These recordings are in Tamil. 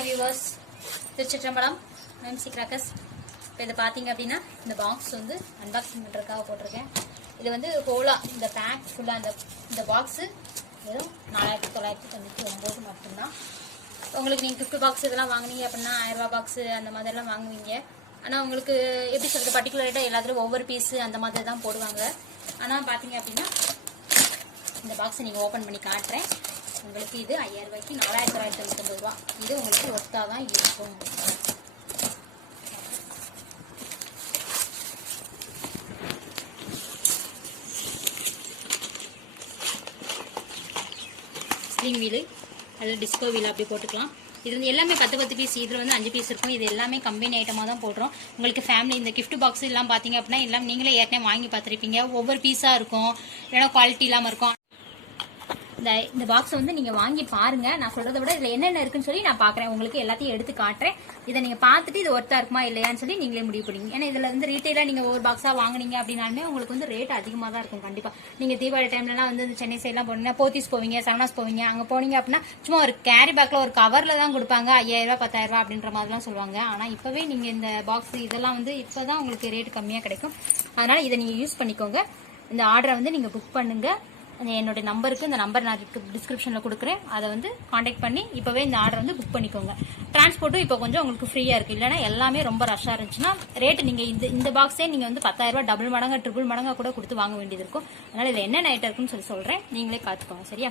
ஹாய் வியூவர்ஸ், திருச்சிற்றம்பலம் OMC கிராக்கர்ஸ். இப்போ இதை பார்த்தீங்க அப்படின்னா இந்த பாக்ஸ் வந்து அன்பாக்சிங் பண்ணுறதுக்காக போட்டிருக்கேன். இது வந்து ஹோலாக இந்த பேக் ஃபுல்லாக இந்த பாக்ஸு வெறும் 4999 மட்டும்தான். உங்களுக்கு நீங்கள் கிஃப்ட் பாக்ஸ் இதெல்லாம் வாங்கினீங்க அப்படின்னா 1000 ரூபா பாக்ஸு அந்த மாதிரிலாம் வாங்குவீங்க. ஆனால் உங்களுக்கு எப்படி சொல்கிறது, பர்டிகுலராக எல்லாத்துலேயும் ஒவ்வொரு பீஸு அந்த மாதிரி தான் போடுவாங்க. ஆனால் பார்த்தீங்க அப்படின்னா இந்த பாக்ஸை நீங்கள் ஓப்பன் பண்ணி காட்டுறேன். உங்களுக்கு இது 5000 ரூபாய்க்கு 4999 ரூபா. இது உங்களுக்கு ஒர்த்தாக தான் இருக்கும். ஸ்லிங் வீலு அதில் டிஸ்கோ வீல் அப்படி போட்டுக்கலாம். இது வந்து எல்லாமே 10 பீஸ், இதில் வந்து 5 பீஸ் இருக்கும். இது எல்லாமே கம்பெனி ஐட்டமாக தான் போடுறோம். உங்களுக்கு ஃபேமிலி இந்த கிஃப்ட் பாக்ஸ் எல்லாம் பார்த்தீங்க அப்படின்னா எல்லாம் நீங்களே ஏற்கனவே வாங்கி பார்த்துருப்பீங்க. ஒவ்வொரு பீஸாக இருக்கும், இல்லைன்னா குவாலிட்டி இல்லாமல் இருக்கும். இந்த பாக்ஸை வந்து நீங்கள் வாங்கி பாருங்கள். நான் சொல்கிறத விட இதில் என்னென்ன இருக்குன்னு சொல்லி நான் பார்க்குறேன். உங்களுக்கு எல்லாத்தையும் எடுத்து காட்டுறேன். இதை நீங்கள் பார்த்துட்டு இது ஒர்த்தாக இருக்குமா இல்லையான்னு சொல்லி நீங்களே முடிவு பண்ணிங்க. ஏன்னா இதில் வந்து ரீட்டெயிலாக நீங்கள் ஒரு பாக்ஸாக வாங்கினீங்க அப்படின்னாலுமே உங்களுக்கு வந்து ரேட் அதிகமாக தான் இருக்கும். கண்டிப்பாக நீங்கள் தீபாவளி டைம்லலாம் வந்து சென்னை சைட்லாம் போனீங்கன்னா போத்தீஸ் போவீங்க, சரவணாஸ் போவீங்க. அங்கே போனீங்க அப்படின்னா சும்மா ஒரு கேரி பேக்கில் ஒரு கவரில் தான் கொடுப்பாங்க. 5000 ரூபா 10000 ரூபா அப்படின்ற மாதிரிலாம் சொல்லுவாங்க. ஆனால் இப்போவே நீங்கள் இந்த பாக்ஸ் இதெல்லாம் வந்து இப்போ தான் உங்களுக்கு ரேட் கம்மியாக கிடைக்கும். அதனால் இதை நீங்கள் யூஸ் பண்ணிக்கோங்க. இந்த ஆர்டரை வந்து நீங்கள் புக் பண்ணுங்கள். என்னோட நம்பருக்கு, இந்த நம்பர் நான் டிஸ்கிரிப்ஷனில் கொடுக்குறேன். அதை வந்து காண்டாக்ட் பண்ணி இப்போவே இந்த ஆர்டர் வந்து புக் பண்ணிக்கோங்க. டிரான்ஸ்போர்ட்டும் இப்போ கொஞ்சம் உங்களுக்கு ஃப்ரீயாக இருக்குது. இல்லைனா எல்லாமே ரொம்ப ரஷ்ஷாக இருந்துச்சுன்னா ரேட்டு நீங்கள் இந்த பாக்ஸே நீங்கள் வந்து 10000 ரூபா டபுள் மடங்கு ட்ரிபிள் மடங்காக கூட கொடுத்து வாங்க வேண்டியது இருக்கும். அதனால் இதில் என்னென்ன ஐட்டம் இருக்குன்னு சொல்கிறேன், நீங்களே பார்த்துக்கோங்க. சரியா?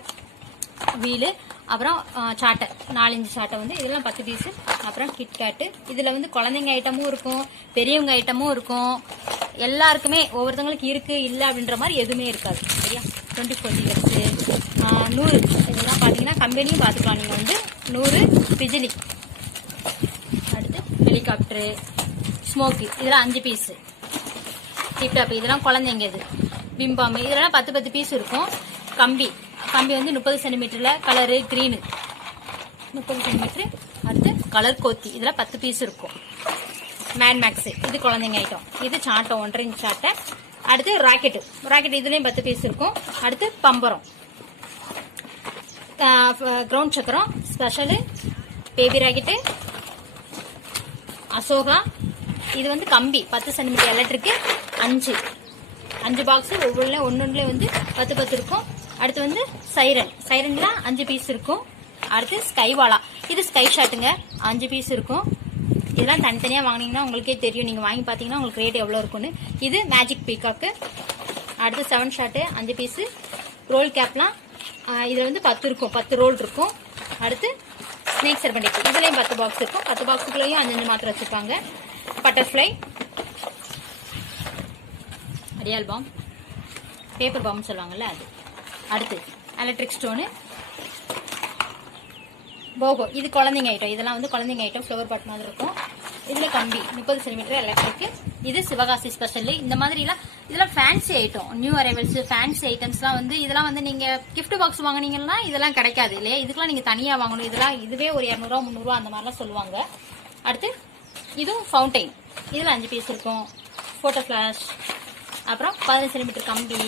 வீலு, அப்புறம் சாட்டை 4-5 சாட்டை வந்து இதெல்லாம் 10 பீஸு. அப்புறம் கிட்கேட்டு, இதில் வந்து குழந்தைங்க ஐட்டமும் இருக்கும், பெரியவங்க ஐட்டமும் இருக்கும். எல்லாருக்குமே ஒவ்வொருத்தவங்களுக்கு இருக்குது இல்லை அப்படின்ற மாதிரி எதுவுமே இருக்காது. சரியா? 24 ஜிஎஸ்ஸு 100 இதெல்லாம் பார்த்தீங்கன்னா கம்பெனியும் பார்த்துக்கலாம். நீங்கள் வந்து 100 பிஜிலி, அடுத்து ஹெலிகாப்டரு, ஸ்மோக்கு, இதெல்லாம் 5 பீஸு. டிப்டாப் இதெல்லாம் குழந்தைங்க. இது பிம்பாம்பு இதெல்லாம் 10 பீஸ் இருக்கும். கம்பி வந்து 30 சென்டிமீட்டரில் கலரு க்ரீனு 30 சென்டிமீட்டரு. அடுத்து கலர் கோத்தி இதெல்லாம் 10 பீஸ் இருக்கும். மேன் மேக்ஸு இது குழந்தைங்க ஐட்டம். இது சாட்டை 1.5 இன்ச் சாட்டை. அடுத்து ராக்கெட் இதுலேயும் 10 பீஸ் இருக்கும். அடுத்து பம்பரம், கிரவுண்ட் சக்கரம், ஸ்பெஷலு, பேபி ராக்கெட்டு, அசோகா. இது வந்து கம்பி 10 சென்டிமீட்டர் எலக்ட்ரிக்கு 5 பாக்ஸு. ஒவ்வொன்றுலேயே வந்து 10 இருக்கும். அடுத்து வந்து சைரன்ல 5 பீஸ் இருக்கும். அடுத்து ஸ்கைவாலா, இது ஸ்கை ஷாட்டுங்க, 5 பீஸ் இருக்கும். இதெல்லாம் தனித்தனியாக வாங்கினீங்கன்னா உங்களுக்கே தெரியும். நீங்கள் வாங்கி பார்த்தீங்கன்னா உங்களுக்கு ரேட் எவ்வளோ இருக்குன்னு. இது மேஜிக் பீகாக்கு. அடுத்து 7 ஷாட்டு 5 பீஸு. ரோல் கேப்லாம் இதில் வந்து 10 இருக்கும், 10 ரோல் இருக்கும். அடுத்து ஸ்னேக் சர்பண்டிக்கு இதுலேயும் 10 பாக்ஸ் இருக்கும். 10 பாக்ஸுக்குள்ளேயும் 5 மாத்திரை வச்சுருப்பாங்க. பட்டர்ஃப்ளை, அடியால் பாம், பேப்பர் பாம்னு சொல்லுவாங்கல்ல அது. அடுத்து எலக்ட்ரிக் ஸ்டோனு, போகோ இது குழந்தைங்க ஐட்டம். இதெல்லாம் வந்து குழந்தைங்க ஐட்டம், ஃப்ளவர் பாட் மாதிரி இருக்கும். இதில் கம்பி 30 சென்டிமீட்டர் எலக்ட்ரிக்கு. இது சிவகாசி ஸ்பெஷல். இந்த மாதிரிலாம் இதெல்லாம் fancy item, new arrivals fancy ஐட்டம்ஸ்லாம் வந்து இதெல்லாம் வந்து நீங்கள் கிஃப்ட் பாக்ஸ் வாங்கினீங்கன்னா இதெல்லாம் கிடைக்காது இல்லையா? இதுக்கெல்லாம் நீங்கள் தனியாக வாங்கணும். இதுவே ஒரு 200 ரூபா 300 ரூபா அந்த மாதிரிலாம் சொல்லுவாங்க. அடுத்து இதுவும் ஃபவுண்டைன், இதில் 5 பீஸ் இருக்கும். ஃபோட்டோ ஃப்ளாஷ், அப்புறம் 15 சென்டிமீட்டர் கம்பி,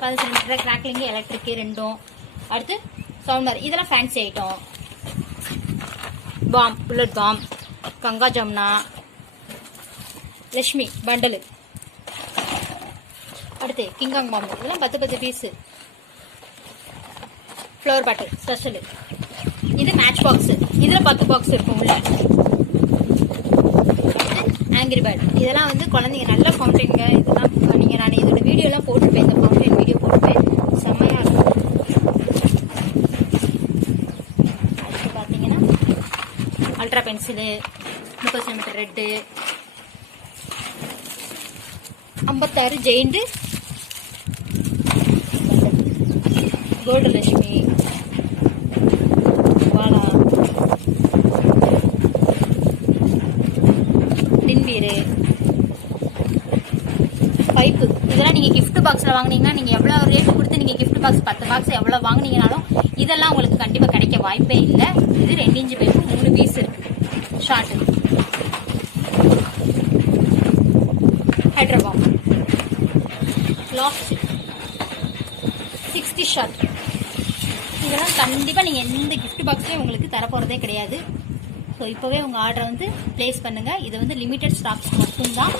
15 சென்டிமீட்டர் கிராக்லிங்கு எலக்ட்ரிக்கு 2. அடுத்து சவுண்டர், இதெல்லாம் fancy item. Bomb, bullet bomb, Ganga Jamna, Lakshmi bundle. அடுத்து கிங்காங் பாம்பு, இதெல்லாம் 10 பீஸு. Flower pot special. இது மேட்ச் பாக்ஸு, இதில் 10 பாக்ஸ் இருக்கும் உள்ள. ஆங்கிரி பேர்ட், இதெல்லாம் வந்து குழந்தைங்க நல்ல ஃபவுண்டைனுங்க. இதெல்லாம் நீங்கள் நான் இதோட வீடியோலாம் போட்டிருப்பேன், இந்த ஃபவுண்டைன் வீடியோ போட்டிருப்பேன், செம்மையாக இருக்கும். அடுத்து பார்த்தீங்கன்னா ultra pencil 30 centimetre red, 56 giant, gold Lakshmi, வாலா, டின்பீரு, பைப்பு. இதெல்லாம் நீங்கள் கிஃப்ட் பாக்ஸில் வாங்கினீங்கன்னா நீங்கள் எவ்வளோ ரேட்டு கொடுத்து நீங்கள் கிஃப்ட் பாக்ஸ் 10 பாக்ஸ் எவ்வளோ வாங்கினீங்கனாலும் இதெல்லாம் உங்களுக்கு கண்டிப்பாக கிடைக்க வாய்ப்பே இல்லை. இது 2 இன்ச் பைப்பு 3 பீஸ் இருக்குது. Short, hydro bomb, loft 60 short. இதெல்லாம் கண்டிப்பாக நீங்கள் எந்த கிஃப்ட் பாக்ஸ்லேயும் உங்களுக்கு தரப்போகிறதே கிடையாது. ஸோ இப்போவே உங்கள் ஆர்டரை வந்து பிளேஸ் பண்ணுங்கள். இது வந்து லிமிடெட் ஸ்டாக்ஸ் மட்டும்தான்.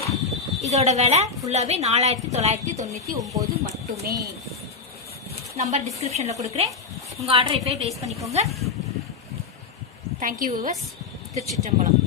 இதோட விலை ஃபுல்லாகவே 4999 மட்டுமே. நம்பர் டிஸ்கிரிப்ஷனில் கொடுக்குறேன். உங்கள் ஆர்டரை இப்போவே பிளேஸ் பண்ணிக்கோங்க. Thank you viewers. திருச்சிற்றம்பலம்.